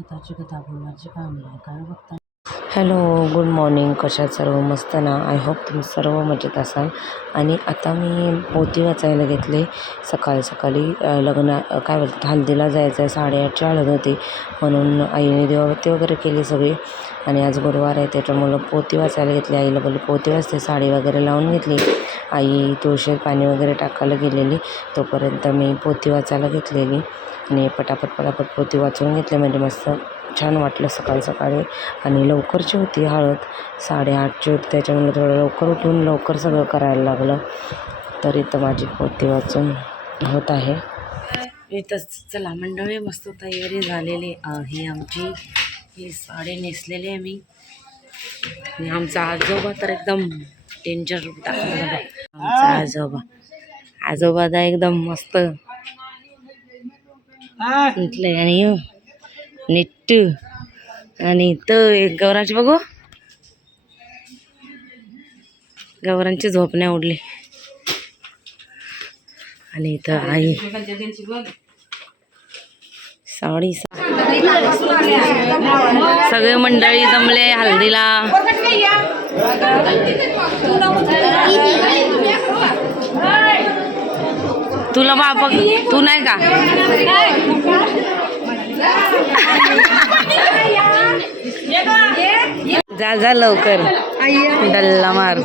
स्वतःची कथा बोलण्याची कहाणी आहे काय बघता. Hello, good morning. कशात सर्व मस्त ना? आय होप तुम्ही सर्व मजेत असाल. आणि आता मी पोथी वाचायला घेतले. सकाळी सकाळी लग्न काय बोलतात हल्दीला जायचं आहे, 8:30ची हळद होती म्हणून आईने देवाबत्ती वगैरे केली सगळी. आणि आज गुरुवार आहे त्याच्यामुळं पोथी वाचायला घेतली. आईला बोलले पोथी वाचते, साडी वगैरे लावून घेतली. आई तुळशीत पाणी वगैरे टाकायला गेलेली, तोपर्यंत मी पोथी वाचायला घेतलेली. आणि पटापट पोथी वाचून घेतली. म्हणजे मस्त छान वाटलं सकाळी सकाळी. आणि लवकरची होती हळद, 8:30ची होती, त्याच्यामुळे थोडं लवकर उठून लवकर सगळं करायला लागलं. तर इथं माझी पोथी वाचून होत आहे. इथं चला मंडळी, मस्त तयारी झालेली आहे आमची. ही साडी नेसलेली आहे मी. आणि आमचा आजोबा तर एकदम डेंजर रूप दाखवला आहे. आमचा आजोबा तर एकदम मस्त इथलं. आणि नीट आणि इथं एक गौरांची बघू, गौरांची झोप नाही उडली. आणि इथं आई साडी, सगळे मंडळी जमले हल्दीला. तुला बाबा तू नाही का? जा लवकर, डल्ला मार.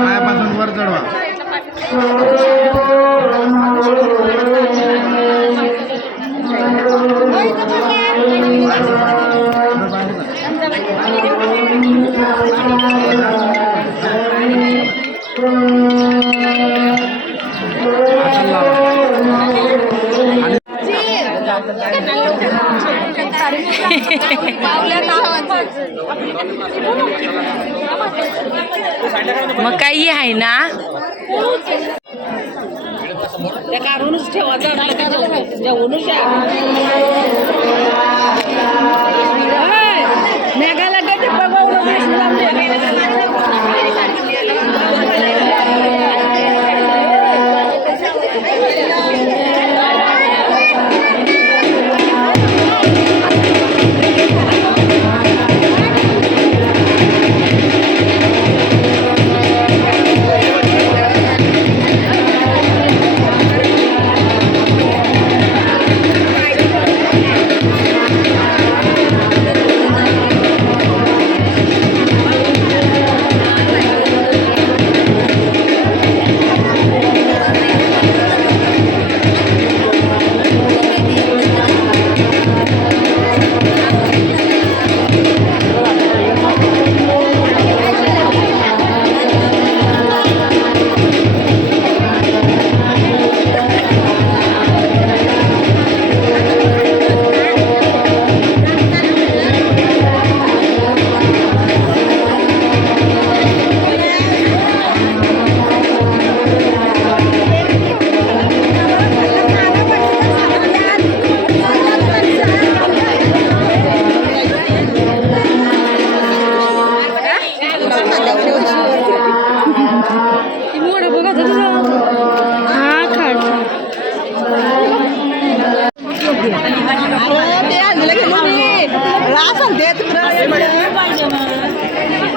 पायापासून वर चढवा. मग काही आहे ना, त्या काढूनच ठेवायचं मेघाला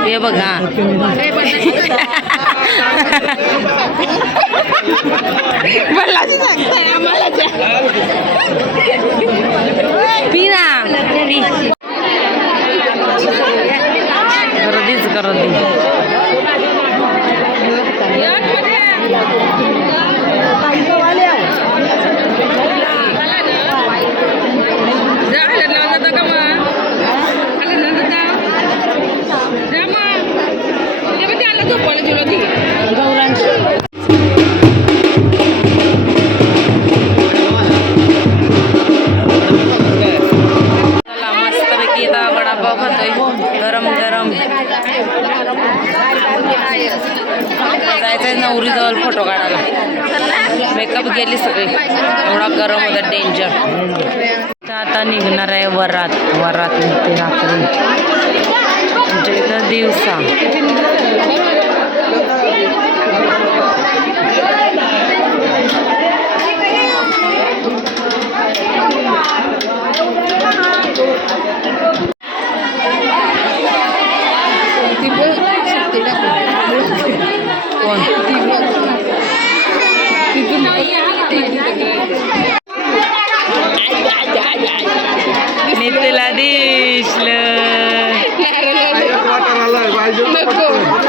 हे बघा पिना गर्दीच गर्दी मस्तपैकी वडापाव खातोय गरम गरम जायचंय नवरीजवळ फोटो काढायला मेकअप गेली सगळी एवढा गरम होता डेंजर आता निघणार आहे वरात निघते रात्री आमच्या इथं दिवसा तुला दिसलं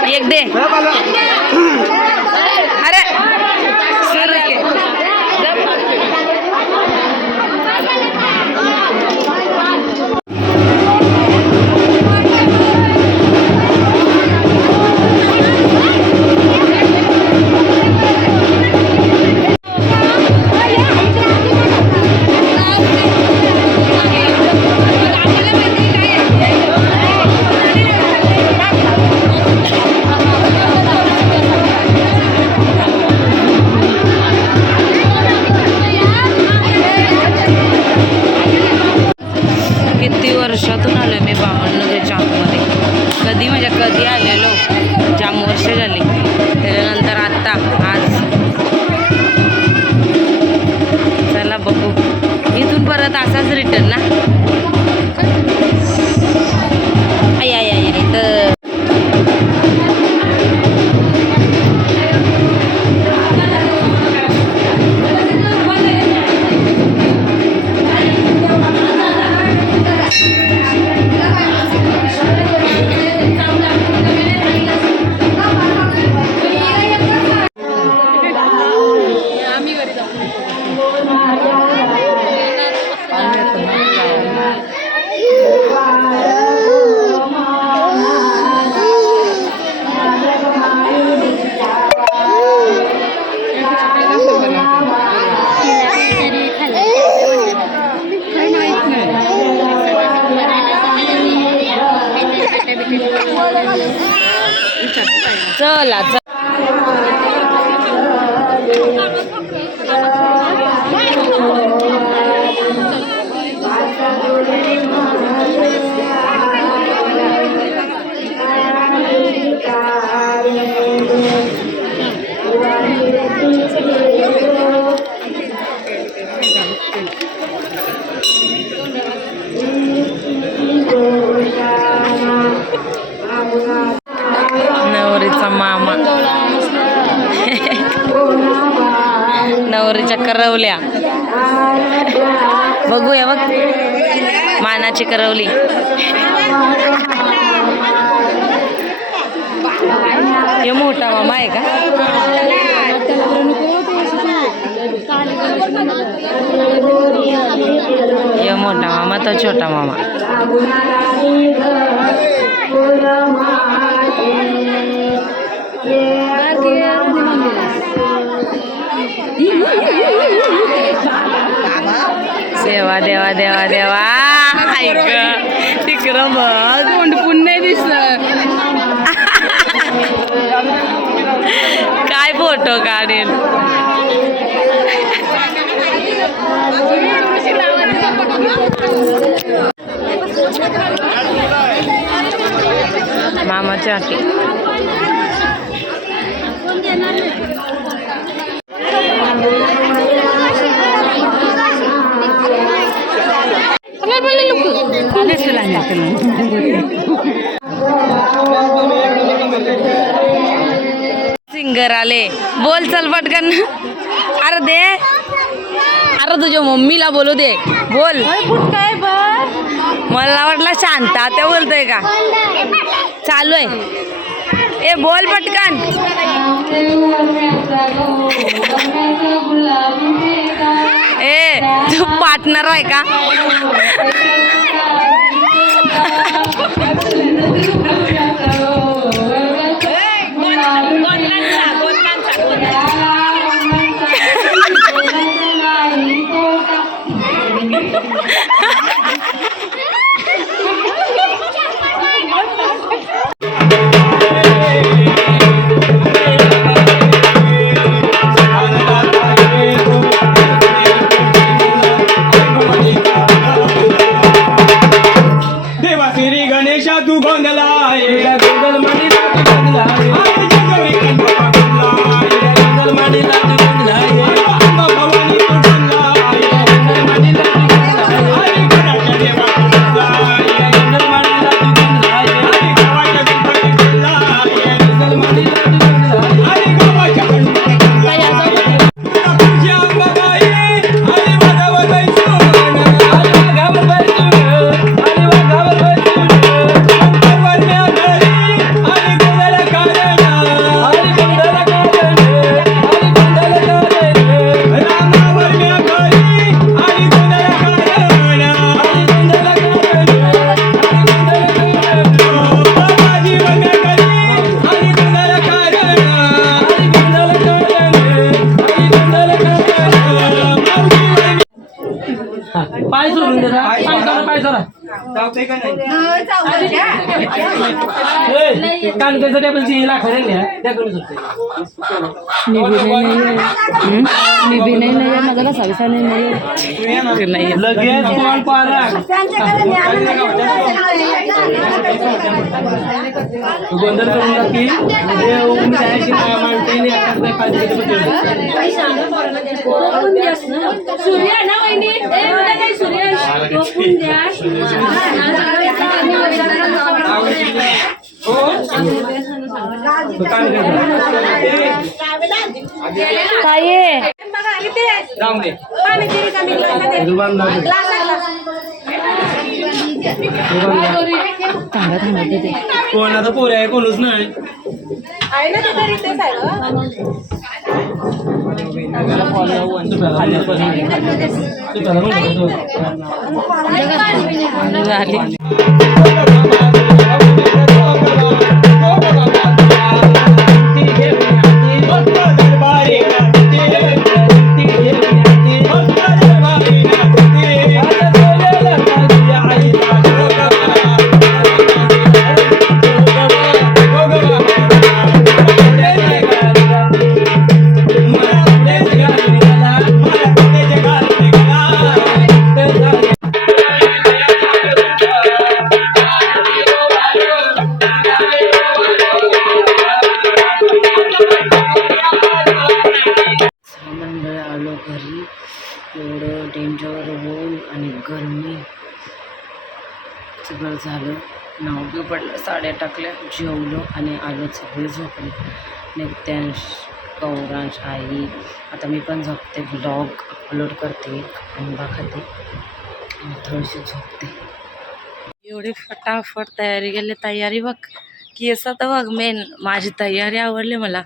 एक दे अरे सर वर्षातून आलो मी बामणनगरच्या आतमध्ये कधी आलेलो जाम वर्ष झाली त्याच्यानंतर आत्ता आज चला बघू इथून परत असाच रिटर्न ना तर चला नवरीचा मामा नवरीच्या करवल्या बघूया बघ मानाची करवली हे मोठा मामा आहे का हे मोठा मामा तो छोटा मामा देवा देवा देवा देवा ऐक तिकडं बघ कोण पुण्य दिसत काय फोटो काढेल मामाची आखी सिंगर आले, बोल चल पटकन. अरे दे, अरे तुझ्या मम्मीला बोलू दे, बोल. काय मला वाटलं शांता त्या बोलतोय का. चालू आहे, ए बोल पटकन. ए तू पार्टनर आहे का. तू गोंधला गोंधल मांडीला तू गोंधला गोंधल मांडीला तू गोंधला भवानी तू गोंधला गोंधल मांडीला तू गोंधला हरी घराच्या देवा गोंधल मांडीला तू गोंधला हरी गावाच्या गणपती गोंधला गोंधल मांडीला तू गोंधला हरी गावाच्या गणपती गोंधला तुझी अंबाबाई हरी वागावर बैसून हरी वागावर बैसून हरी वागावर बैसून पाय सोडून दे, पाय सोडा. कान कसं टेबलची लाख त्या करू शकते. लगेच कोण पारा गोंधळ करून टाकी कोण आता पोरे आहे कोणच नाही. एवढं डेंजर ऊन आणि गरमी सगळं झालं. नाव पडलं, साड्या टाकल्या, जेवलो आणि आलो. सगळे झोपले. नित्यांश, गौरांश, आई. आता मी पण झोपते, व्लॉग अपलोड करते, आंबा खाते आणि थोडीशी झोपते. एवढी फटाफट तयारी केली. तयारी बघ, केस तर बघ. मेन माझी तयारी आवडली मला,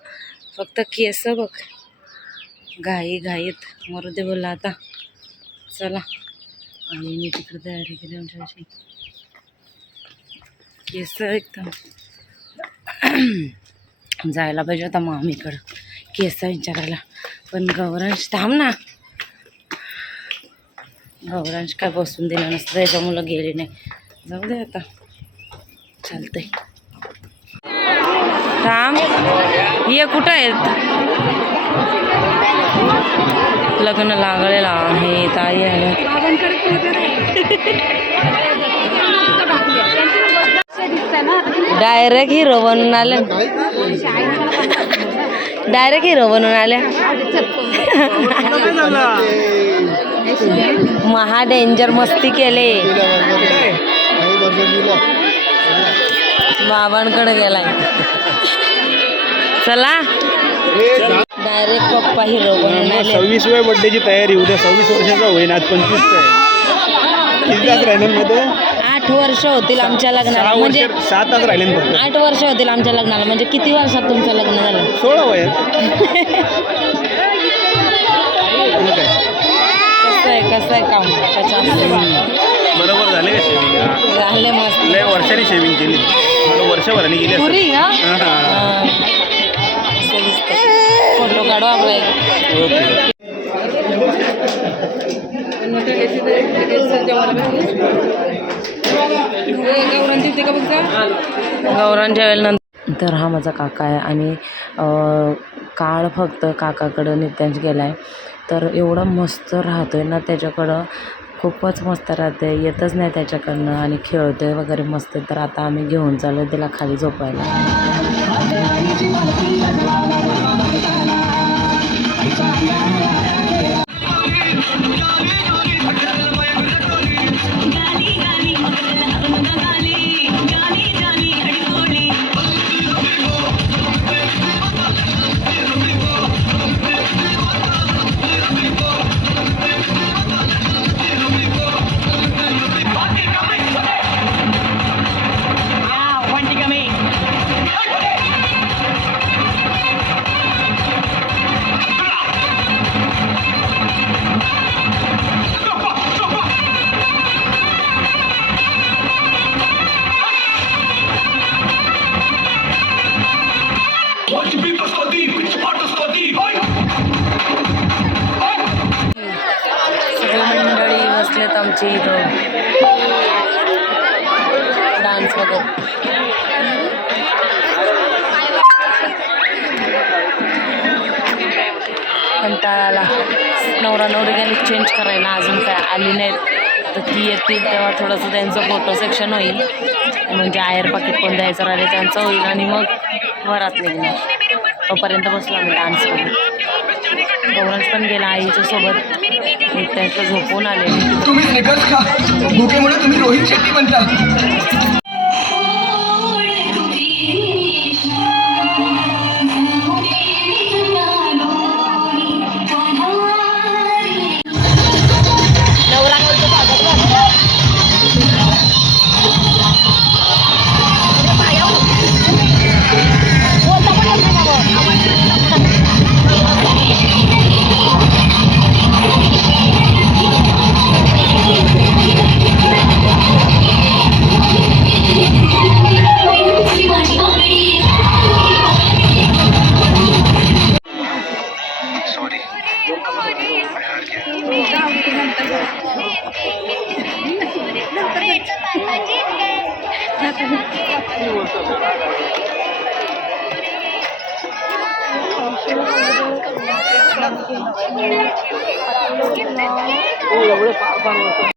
फक्त केस बघ. घाईत मरू दे बोलला. आता चला, आणि मी तिकडे तयारी केली आमच्याशी. केस एकदम जायला पाहिजे आता मामीकडं केस विचारायला, पण गौरांश थांब ना. गौरांश काय बसून दिलं नसतं, त्याच्यामुळं गेले नाही. जाऊ दे आता, चालतंय. थांब, ये कुठं आहेत. लग्न लागलेलं आहे. ताई आलं. डायरेक्ट हिरो बनून आलं. डायरेक्ट हिरो बनून आल्या. महा डेंजर मस्ती केले. बाबांकडे गेलाय. चला डायरेक्ट पप्पा हिरो बनून आले. 26व्या बर्थडेची तयारी. उद्या 26 वर्षाचा होईन, आज 25 आहे. किती तास राहिले मध्ये? 8 वर्ष होतील आमच्या लग्नाला. म्हणजे 7 तास राहिले फक्त. 8 वर्ष होतील आमच्या लग्नाला. म्हणजे किती वर्षात तुमचं लग्न झालं? 16 वयात. कसं आहे काम त्याच्या? बरोबर झाले का शेविंग? झाले मस्त. लय वर्षांनी शेविंग केली. वर्षभराने केली असेल. पुरी ना हां. फोटो काढू आपला एक. ओके. गौरान ठेवायला. तर हा माझा काका आहे आणि काळ फक्त काकाकडं नित्यांश गेला आहे. तर एवढं मस्त राहतोय ना त्याच्याकडं, खूपच मस्त राहते. येतच नाही त्याच्याकडनं आणि खेळतोय वगैरे मस्त. तर आता आम्ही घेऊन चाललो त्याला खाली झोपायला. सगळी मंडळी बसलेत आमची इथं डान्स वगैरे. कंटाळाला. नवरा नवरी गेली चेंज करायला, अजून काय आली नाहीत. तर ती येतील तेव्हा थोडंसं त्यांचं फोटो सेक्शन होईल. म्हणजे आयर पाकिट कोण द्यायचं राहिले त्यांचं होईल आणि मग वरात निघणार. तोपर्यंत बसलो आम्ही डान्स वगैरे. गौरांश पण गेला आईच्या सोबत. नित्यांशला झोपून आले. तुम्ही स्निकर्स खा, भुकेमुळे तुम्ही रोहित शेट्टी बनता.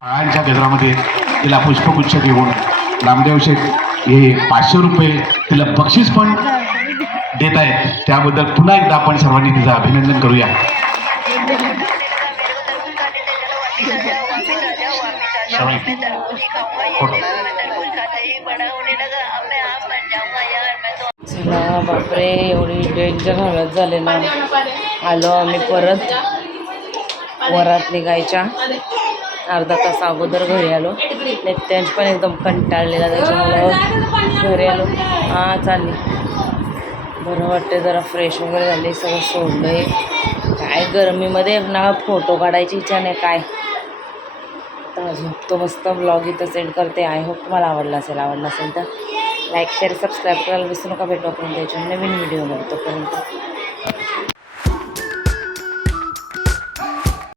फळांच्या गजरामध्ये तिला पुष्पगुच्छ घेऊन रामदेव शेठ हे 500 रुपये तिला बक्षीस पण देत आहेत. त्याबद्दल पुन्हा एकदा आपण सर्वांनी तिचं अभिनंदन करूया. चला बापरे, एवढी डेंजर हालत झाले ना. आलो आम्ही परत वरात निघायच्या अर्धा तास अगोदर घरी आलो. नित्यांश पण एकदम कंटाळलेला त्याच्यामुळं घरी आलो. चालली बरं वाटते, जरा फ्रेश वगैरे झाली, सगळं सोडलं आहे. काय गरमीमध्ये ना फोटो काढायची इच्छा नाही काय. तर झोपतो मस्त. ब्लॉग इथं सेंड करते. आय होप तुम्हाला आवडला असेल तर लाईक शेअर सबस्क्राईब करायला विसरू नका. भेटू आपण त्याच्या नवीन व्हिडिओमध्ये. तोपर्यंत